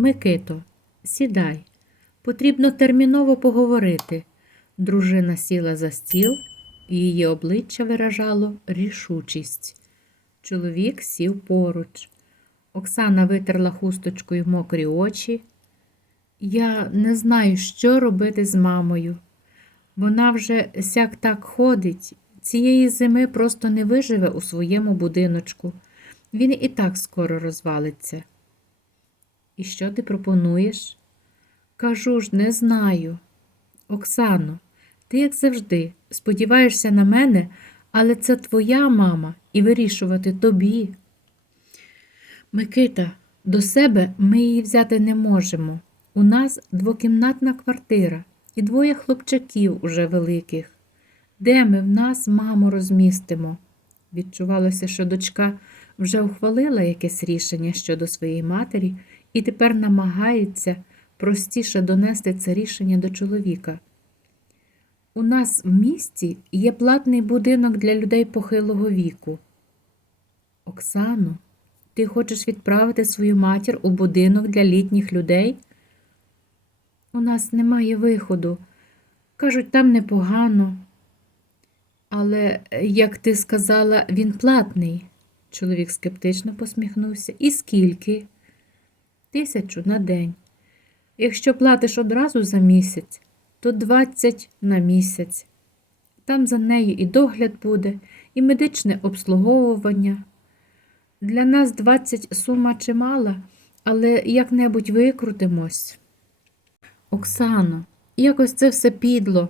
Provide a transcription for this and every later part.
Микито, сідай. Потрібно терміново поговорити. Дружина сіла за стіл, і її обличчя виражало рішучість. Чоловік сів поруч. Оксана витерла хусточкою мокрі очі. Я не знаю, що робити з мамою. Вона вже сяк так ходить. Цієї зими просто не виживе у своєму будиночку. Він і так скоро розвалиться. І що ти пропонуєш? Кажу ж, не знаю. Оксано, ти, як завжди, сподіваєшся на мене, але це твоя мама і вирішувати тобі. Микита, до себе ми її взяти не можемо. У нас двокімнатна квартира і двоє хлопчаків уже великих. Де ми в нас маму розмістимо? Відчувалося, що дочка вже ухвалила якесь рішення щодо своєї матері і тепер намагається простіше донести це рішення до чоловіка. У нас в місті є платний будинок для людей похилого віку. Оксано, ти хочеш відправити свою матір у будинок для літніх людей? У нас немає виходу. Кажуть, там непогано. Але, як ти сказала, він платний. Чоловік скептично посміхнувся. І скільки? Тисячу на день. Якщо платиш одразу за місяць, то 20 на місяць. Там за нею і догляд буде, і медичне обслуговування. Для нас 20 сума чимала, але як-небудь викрутимось. Оксано, якось це все підло.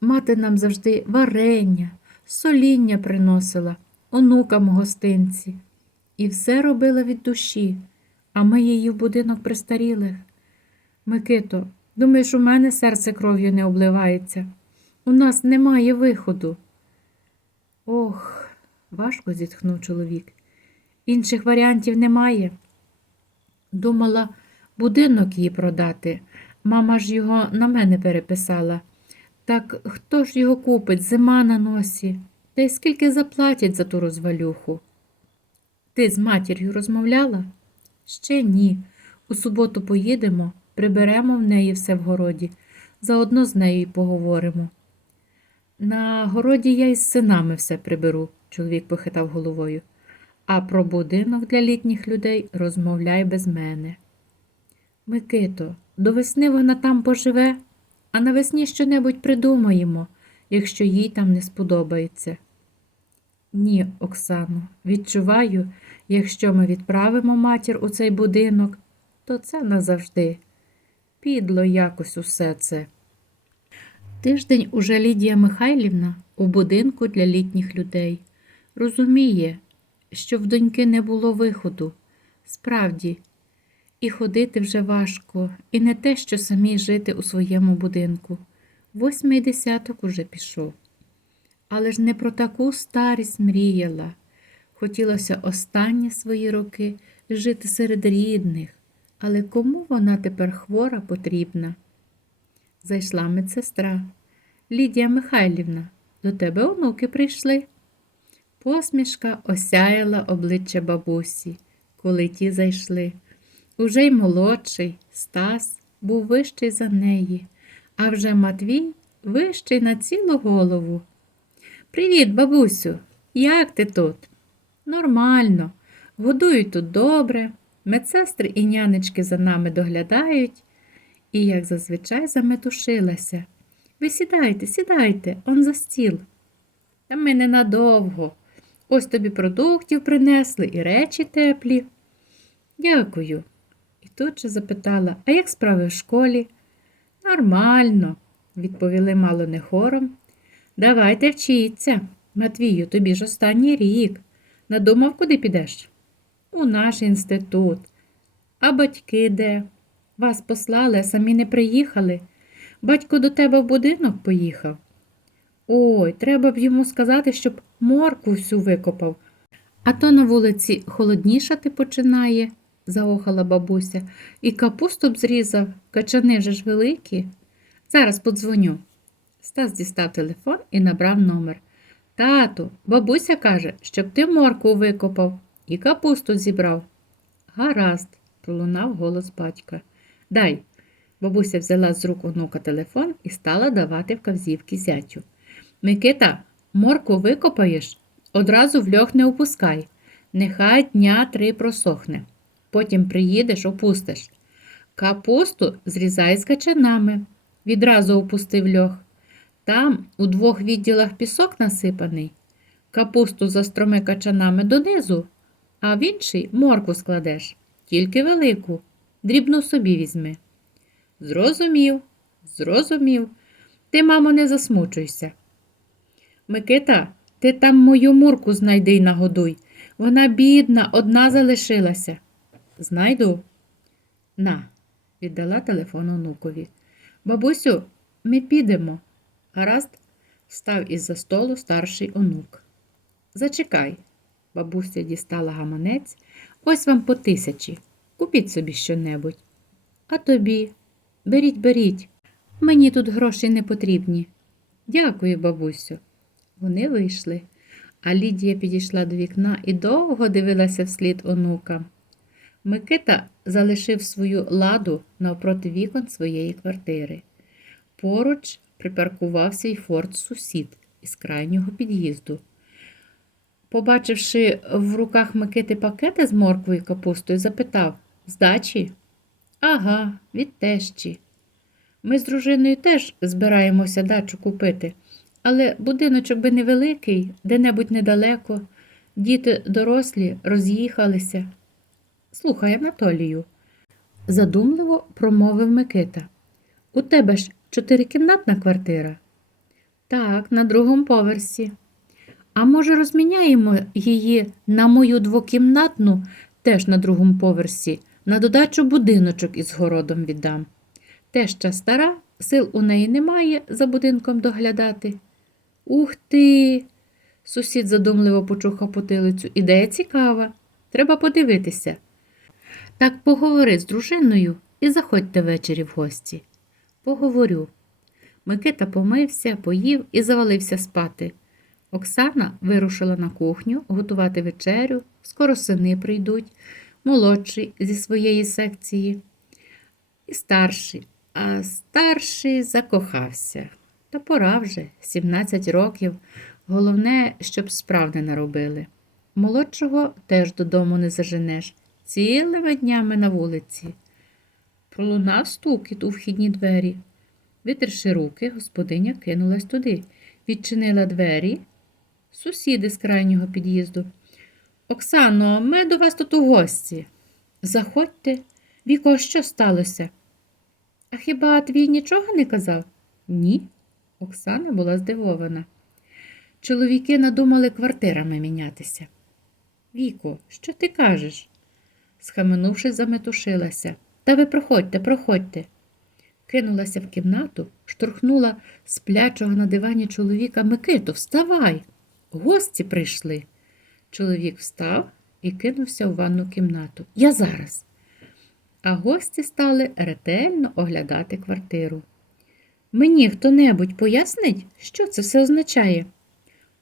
Мати нам завжди варення, соління приносила, онукам гостинці. І все робила від душі, а ми її в будинок престарілих. Микито, думаєш, у мене серце кров'ю не обливається? У нас немає виходу. Ох, важко зітхнув чоловік. Інших варіантів немає. Думала, будинок їй продати. Мама ж його на мене переписала. Так хто ж його купить? Зима на носі. Та й скільки заплатять за ту розвалюху? Ти з матір'ю розмовляла? Ще ні. У суботу поїдемо, приберемо в неї все в городі, заодно з нею й поговоримо. На городі я із синами все приберу, чоловік похитав головою. А про будинок для літніх людей розмовляй без мене. Микито, до весни вона там поживе, а навесні щонебудь придумаємо, якщо їй там не сподобається. Ні, Оксано, відчуваю, якщо ми відправимо матір у цей будинок, то це назавжди. Підло якось усе це. Тиждень уже Лідія Михайлівна у будинку для літніх людей. Розуміє, що в доньки не було виходу. Справді, і ходити вже важко, і не те, що самій жити у своєму будинку. Восьмий десяток уже пішов. Але ж не про таку старість мріяла. Хотілося останні свої роки жити серед рідних, але кому вона тепер хвора потрібна? Зайшла медсестра. Лідія Михайлівна, до тебе онуки прийшли. Посмішка осяяла обличчя бабусі, коли ті зайшли. Уже й молодший Стас був вищий за неї, а вже Матвій вищий на цілу голову. Привіт, бабусю, як ти тут? Нормально, годують тут добре, медсестри і нянечки за нами доглядають, і, як зазвичай, заметушилася. Ви сідайте, сідайте, он за стіл. Та ми ненадовго. Ось тобі продуктів принесли і речі теплі. Дякую. І тут же запитала, а як справи в школі? Нормально, відповіли мало не хором. Давайте вчіться. Матвію, тобі ж останній рік. Надумав, куди підеш? У наш інститут. А батьки де? Вас послали, а самі не приїхали. Батько до тебе в будинок поїхав. Ой, треба б йому сказати, щоб морку всю викопав. А то на вулиці холоднішати починає, заохала бабуся, і капусту б зрізав, качани вже ж великі. Зараз подзвоню. Стас дістав телефон і набрав номер. Тату, бабуся каже, щоб ти морку викопав і капусту зібрав. Гаразд, пролунав голос батька. Дай. Бабуся взяла з рук онука телефон і стала давати вказівки зятю. Микита, морку викопаєш, одразу в льох не опускай. Нехай дня три просохне. Потім приїдеш, опустиш. Капусту зрізай з качанами. Відразу опустив льох. Там у двох відділах пісок насипаний. Капусту застроми качанами донизу, а в інший морку складеш, тільки велику, дрібну собі візьми. Зрозумів, зрозумів. Ти, мамо, не засмучуйся. Микита, ти там мою мурку знайди й нагодуй. Вона бідна, одна залишилася. Знайду. На, віддала телефон онукові. Бабусю, ми підемо. Гаразд, став із-за столу старший онук. Зачекай. Бабуся дістала гаманець. Ось вам по тисячі. Купіть собі щонебудь. А тобі? Беріть, беріть. Мені тут гроші не потрібні. Дякую, бабусю. Вони вийшли, а Лідія підійшла до вікна і довго дивилася вслід онука. Микита залишив свою ладу навпроти вікон своєї квартири. Поруч припаркувався й форт сусід із крайнього під'їзду. Побачивши в руках Микити пакети з морквою і капустою, запитав Здачі? Ага, від тещі. Ми з дружиною теж збираємося дачу купити, але будиночок би невеликий, де-небудь недалеко. Діти дорослі роз'їхалися. Слухай, Анатолію, задумливо промовив Микита. У тебе ж чотирикімнатна квартира? Так, на другому поверсі. А може, розміняємо її на мою двокімнатну, теж на другому поверсі, на додачу будиночок із городом віддам. Теща стара, сил у неї немає за будинком доглядати. Ух ти. Сусід задумливо почухав потилицю. Ідея цікава. Треба подивитися. Так поговори з дружиною і заходьте ввечері в гості. Поговорю. Микита помився, поїв і завалився спати. Оксана вирушила на кухню готувати вечерю, скоро сини прийдуть, молодший зі своєї секції і старший. А старший закохався. Та пора вже, 17 років. Головне, щоб справ наробили. Молодшого теж додому не заженеш, цілими днями на вулиці. Пролунав стукіт у вхідні двері. Витерши руки, господиня кинулась туди, відчинила двері. Сусіди з крайнього під'їзду. Оксано, ми до вас тут у гості. Заходьте, Віко, що сталося? А хіба твій нічого не казав? Ні. Оксана була здивована. Чоловіки надумали квартирами мінятися. Віко, що ти кажеш? Схаменувшись, заметушилася. Та ви проходьте, проходьте. Кинулася в кімнату, штурхнула сплячого на дивані чоловіка Микиту, вставай. Гості прийшли. Чоловік встав і кинувся у ванну кімнату. Я зараз. А гості стали ретельно оглядати квартиру. Мені хто-небудь пояснить, що це все означає?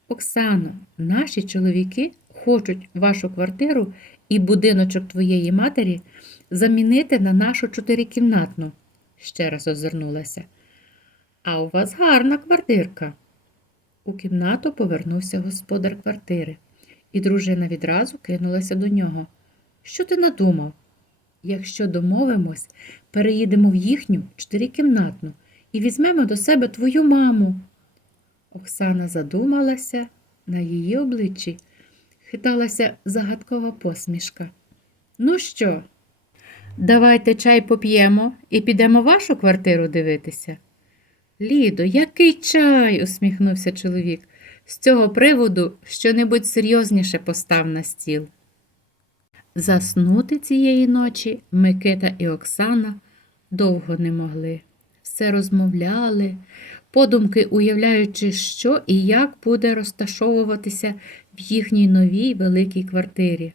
Оксано, наші чоловіки хочуть вашу квартиру і будиночок твоєї матері замінити на нашу чотирикімнатну, ще раз озирнулася. А у вас гарна квартирка. У кімнату повернувся господар квартири, і дружина відразу кинулася до нього. Що ти надумав? Якщо домовимось, переїдемо в їхню чотирикімнатну і візьмемо до себе твою маму. Оксана задумалася, на її обличчі хиталася загадкова посмішка. Ну що, давайте чай поп'ємо і підемо вашу квартиру дивитися. Лідо, який чай? усміхнувся чоловік. З цього приводу щонебудь серйозніше постав на стіл. Заснути цієї ночі Микита і Оксана довго не могли. Все розмовляли, подумки уявляючи, що і як буде розташовуватися в їхній новій великій квартирі.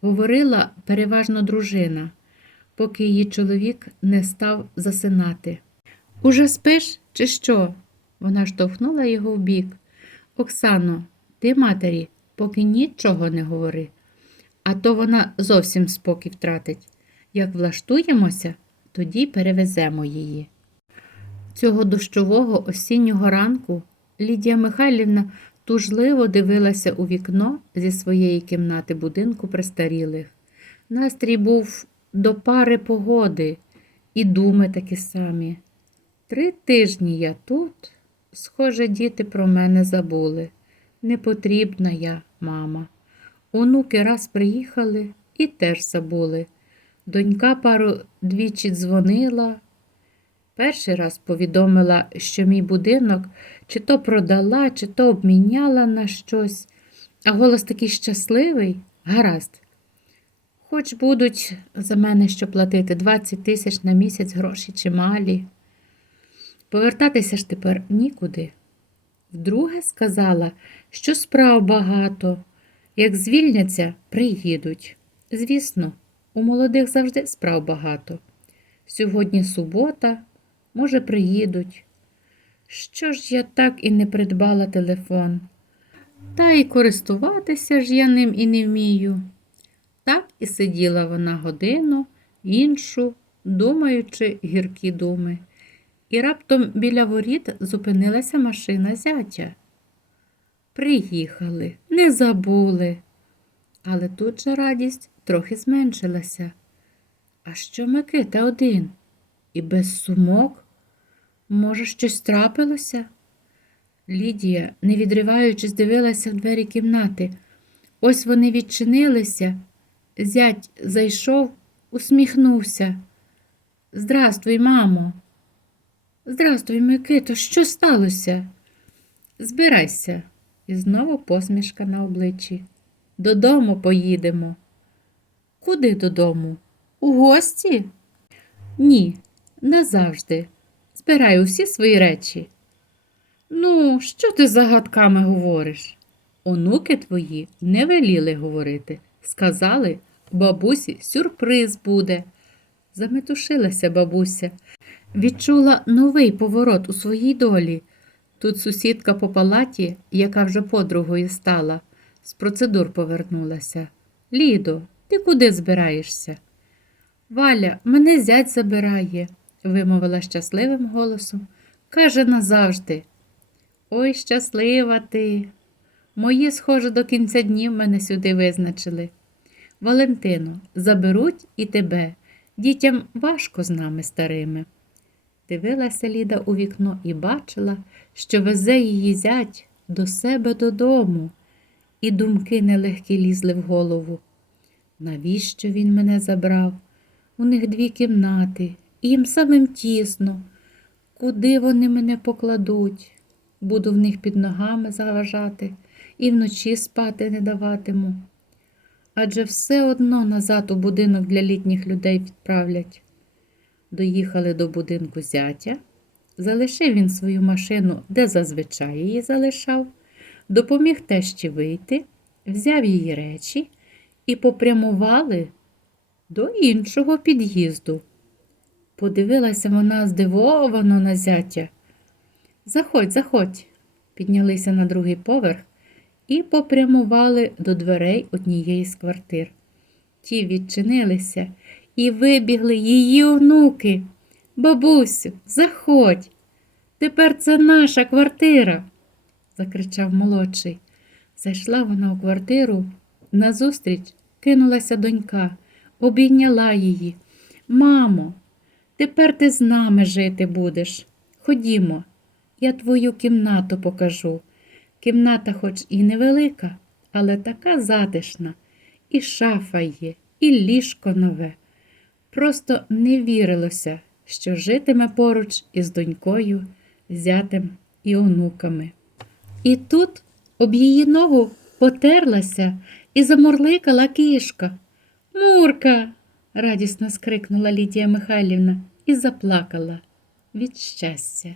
Говорила переважно дружина, поки її чоловік не став засинати. Уже спиш, чи що? Вона штовхнула його вбік. Оксано, ти матері, поки нічого не говори, а то вона зовсім спокій втратить. Як влаштуємося, тоді перевеземо її. Цього дощового осіннього ранку Лідія Михайлівна тужливо дивилася у вікно зі своєї кімнати будинку престарілих. Настрій був до пари погоди, і думи такі самі. Три тижні я тут, схоже, діти про мене забули. Не потрібна я, мама. Онуки раз приїхали і теж забули. Донька пару двічі дзвонила. Перший раз повідомила, що мій будинок чи то продала, чи то обміняла на щось, а голос такий щасливий, гаразд. Хоч будуть за мене що платити 20 тисяч на місяць гроші чималі. Повертатися ж тепер нікуди. Вдруге сказала, що справ багато. Як звільняться, приїдуть. Звісно, у молодих завжди справ багато. Сьогодні субота, може, приїдуть. Що ж я так і не придбала телефон? Та й користуватися ж я ним і не вмію. Так і сиділа вона годину, іншу, думаючи гіркі думи. І раптом біля воріт зупинилася машина зятя. Приїхали, не забули. Але тут же радість трохи зменшилася. А що Микита один? І без сумок? Може, щось трапилося? Лідія, не відриваючись, дивилася в двері кімнати. Ось вони відчинилися. Зять зайшов, усміхнувся. Здрастуй, мамо. Здрастуй, Микито, що сталося? Збирайся. І знову посмішка на обличчі. Додому поїдемо. Куди додому? У гості? Ні, назавжди. Збирай усі свої речі. Ну, що ти загадками говориш? Онуки твої не веліли говорити. Сказали, бабусі сюрприз буде. Заметушилася бабуся. Відчула новий поворот у своїй долі. Тут сусідка по палаті, яка вже подругою стала, з процедур повернулася. Лідо, ти куди збираєшся? Валя, мене зять забирає, вимовила щасливим голосом. Каже назавжди. Ой, щаслива ти. Мої, схоже, до кінця днів мене сюди визначили. Валентино, заберуть і тебе. Дітям важко з нами старими. Дивилася Ліда у вікно і бачила, що везе її зять до себе додому, і думки нелегкі лізли в голову. Навіщо він мене забрав? У них дві кімнати, їм самим тісно. Куди вони мене покладуть? Буду в них під ногами заважати і вночі спати не даватиму. Адже все одно назад у будинок для літніх людей відправлять. Доїхали до будинку зятя. Залишив він свою машину, де зазвичай її залишав, допоміг тещі вийти, взяв її речі і попрямували до іншого під'їзду. Подивилася вона здивовано на зятя. Заходь, заходь, піднялися на другий поверх і попрямували до дверей однієї з квартир. Ті відчинилися і вибігли її онуки. Бабусю, заходь. Тепер це наша квартира, закричав молодший. Зайшла вона у квартиру. Назустріч кинулася донька, обійняла її. Мамо, тепер ти з нами жити будеш. Ходімо, я твою кімнату покажу. Кімната, хоч і невелика, але така затишна, і шафа є, і ліжко нове. Просто не вірилося, що житиме поруч із донькою, зятем і онуками. І тут об її ногу потерлася і заморликала кішка. Мурка. радісно скрикнула Лідія Михайлівна і заплакала від щастя.